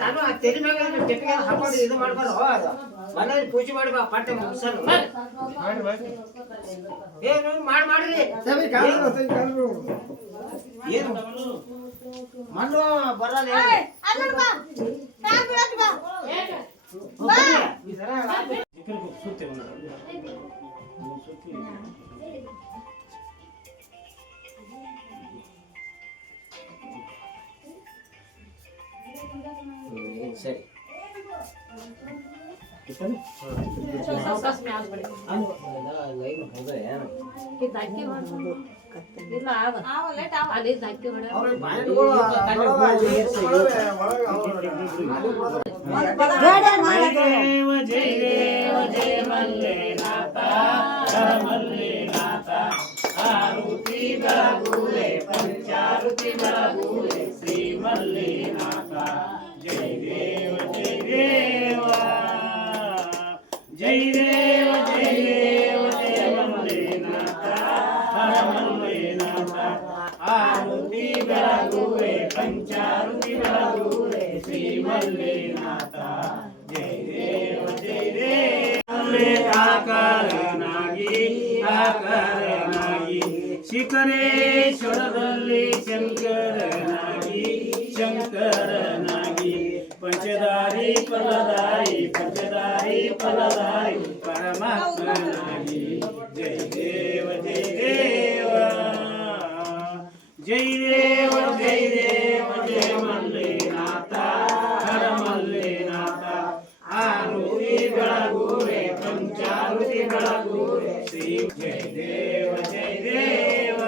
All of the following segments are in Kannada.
ನಾನು ತೆರಿ ಮ್ಯಾಗ ಟೆಪ್ಪಿಗೆ ಹಾಕೊಂಡು ಇದು ಮಾಡ್ಬಾರ್ದು ಮನೇಲಿ ಪೂಜೆ ಮಾಡ್ಬಾ ಪಾಠ ಮುಗಿಸಲು ಏನು ಮಾಡ್ರಿ ಏನು ಮಣ್ಣು ಬರಲ್ಲ ಸರಿ पंचारुति बलगूले श्री मल्लिनाथ जय देव जय देव जय देव जय मल्लिनाथ हर मल्लिनाथ आरुति बलगूले पंचारुति बलगूले श्री मल्लिनाथ जय देव आकरनागी ಶಿಖರೇಶ್ವರದಲ್ಲಿ ಶಂಕರನಾಗಿ ಪಂಚದಾರಿ ಫಲದಾರಿ ಪರಮಾತ್ಮನಾಗಿ ಜಯ ದೇವ ಜಯ ದೇವ ಜಯ ದೇವ ಜಯ ದೇವ ಜಯ ಮಲ್ಲಿನಾಥ ಹರ ಮಲ್ಲಿನಾಥ ಆರುತಿ ಬೆಳಗೂರೆ ಪಂಚಾರುತಿ ಬೆಳಗೂರೆ ಶ್ರೀ ಜಯ ದೇವ ಜಯ ದೇವ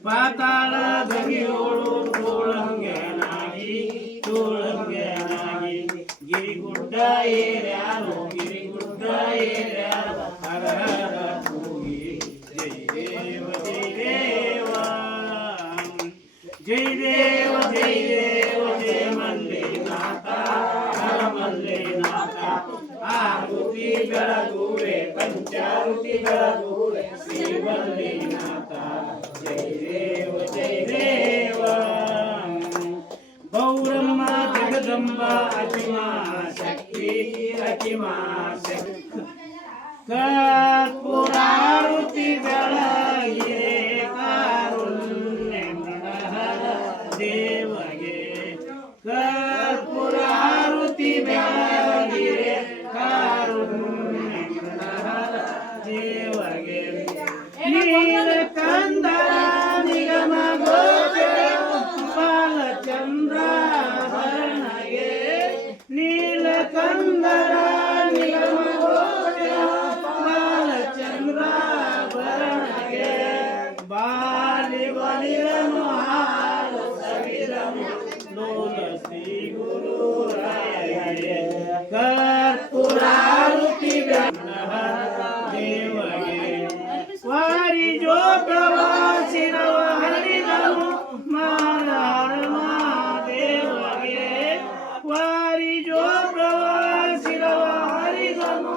ಪಾತಾಳ ದಗಿಯೋಳು ತೋಳಂಗನಾಗಿ ಗಿರಿಗುಡ್ಡ ಏರ್ಯಾರು ಹರ ಹರ ಕೂಗಿ ಜಯ ದೇವ ಜಯ ದೇವ ಜಯ ದೇವ ಜಯ ದೇವ ಜಯ ಮಲ್ಲಿನಾಥ ಹರ ಮಲ್ಲಿನಾಥ ಆರುತಿ ಬೆಳಗೂರೆ ಪಂಚಾರುತಿ ಬೆಳಗೂರೆ ಶ್ರೀ ಮಲ್ಲಿನಾಥ ಜಯ ದೇವ ಜಯ ದೇವ ಗೌರಮ್ಮ ಜಗದಂಬ ಅತಿಮಾ ಶಕ್ತಿ ಕರ್ಪೂರಾರುತಿ ಬೆಳಗಿರೆ ಕಾರುಣ್ಯ ಮೃಣಹರ ದೇವಗೆ ಕರ್ಪೂರಾರುತಿ ಬೆಳಗಿರೆ ಕಾರುಣ್ಯ ಮೃಣಹರ ದೇವಗೆ ನೀಲಕಂದರ ನಿಗಮ ಗೋಚರ ಬಾಲಚಂದ್ರ ಹರಣಗೆ ನೀಲಕಂದರ ನಿಗಮ ಗೋಚರ ಬಾಲಚಂದ್ರ ಭರಣಗೆ ಬಾಲಿ ಬಲಿರನು ಹಾಲು ಸವಿರನು ಲೋಲ ಶ್ರೀ ಗುರು ರಾಯಗೆ ಕರ್ಪೂರಾರುತಿ ದೇವಗೆ ವಾರಿ ಜೋ ಪ್ರವಾಸಿರವ ಹರಿದನು ದೇವಗೆ ವಾರಿ ಜೋ ಪ್ರವಾಸಿರವ ಹರಿದನು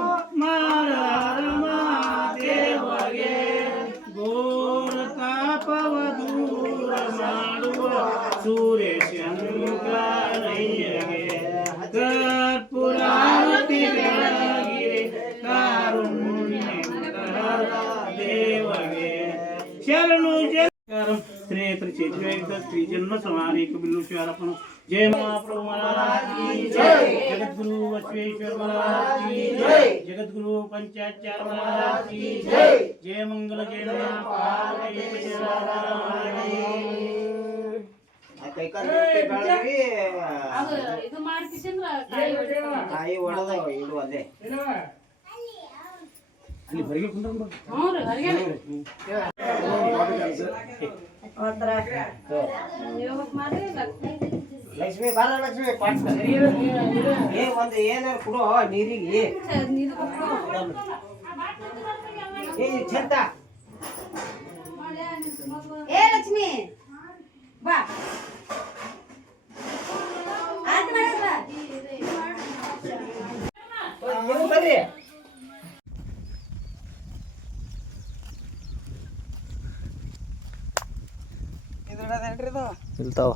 ದೇವಗೆ ಘೋರ ತಾಪವ ದೂರ ಮಾಡುವ ಸೂರ್ಯಶಂಕರಯ್ಯಗೆ ಕರ್ಪೂರಾರುತಿ ಬೆಳಗಿರೆ ಕಾರುಣ್ಯ ದೇವಗೆ ಶರಣು स्नेत्र श्री जन्म समानिक बिल्लुश्वरपन जय महाप्रभु महाराज की जय जगद्गुरु बसवेश्वर महाराज की जय जगद्गुरु पंचाचार्य महाराज की जय जय मंगल जय पार्वती ಅಲ್ಲಿ ಹೊರಗೆ ಕುಂಡ್ರು ಲಕ್ಷ್ಮಿ ಬಾರ ಲಕ್ಷ್ಮಿ ಒಂದು ಏನಾರು ಕೊಡು ನೀರಿಗೆ ಚಂದ ಏ ಲಕ್ಷ್ಮಿ ಬಾ ಆಯ್ತು ಬರ್ರಿ ಇಲ್ತಾವ